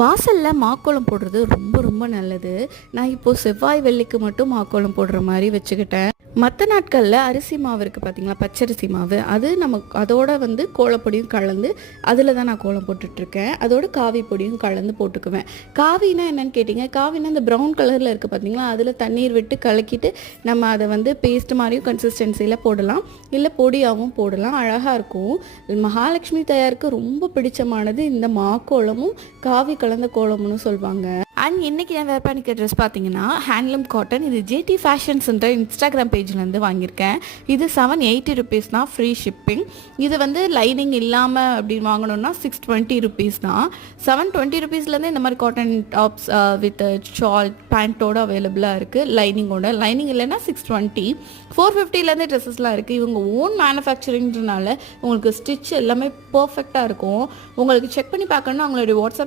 வாசலில் மாக்கோலம் போடுறது ரொம்ப ரொம்ப நல்லது. நான் இப்போது செவ்வாய் வெள்ளிக்கு மட்டும் மாக்கோலம் போடுற மாதிரி வச்சுக்கிட்டேன். மற்ற நாட்களில் அரிசி மாவு இருக்குது பார்த்தீங்களா, பச்சரிசி மாவு, அது அதோட கோலப்பொடியும் கலந்து அதில் தான் நான் கோலம் போட்டுட்ருக்கேன். அதோட காவி பொடியும் கலந்து போட்டுக்குவேன். காவினா என்னென்னு கேட்டிங்க, காவினா இந்த ப்ரௌன் கலரில் இருக்குது பார்த்தீங்களா, அதில் தண்ணீர் விட்டு கலக்கிட்டு நம்ம அதை பேஸ்ட் மாதிரியும் கன்சிஸ்டன்சியில் போடலாம், இல்லை பொடியாகவும் போடலாம். அழகாக இருக்கும். மகாலட்சுமி தாயாருக்கு ரொம்ப பிடிச்சமானது இந்த மாக்கோலமும் காவி கலந்த கோலம்னு சொல்லுவாங்க. அண்ட் இன்றைக்கி நான் வேர் பண்ணிக்க ட்ரெஸ் பார்த்தீங்கன்னா ஹேண்ட்லூம் காட்டன். இது ஜேடி ஃபேஷன்ஸ்ன்ற இன்ஸ்டாகிராம் பேஜ்லேருந்து வாங்கியிருக்கேன். இது 780 ருபீஸ் தான், ஃப்ரீ ஷிப்பிங். இது லைனிங் இல்லாமல் அப்படின்னு வாங்கணுன்னா 620 ருபீஸ் தான். 720 ருபீஸ்லேருந்து இந்த மாதிரி காட்டன் டாப்ஸ் வித் ஷால் பேண்ட்டோடு அவைலபிளாக இருக்குது. லைனிங் இல்லைன்னா 620. 450லேருந்து ட்ரெஸ்ஸஸ்லாம் இருக்குது. இவங்க ஓன் மேனுஃபேக்சரிங்கிறனால உங்களுக்கு ஸ்டிச் எல்லாமே பர்ஃபெக்டாக இருக்கும். உங்களுக்கு செக் பண்ணி பார்க்கணுன்னா அவங்களுடைய வாட்ஸ்அப்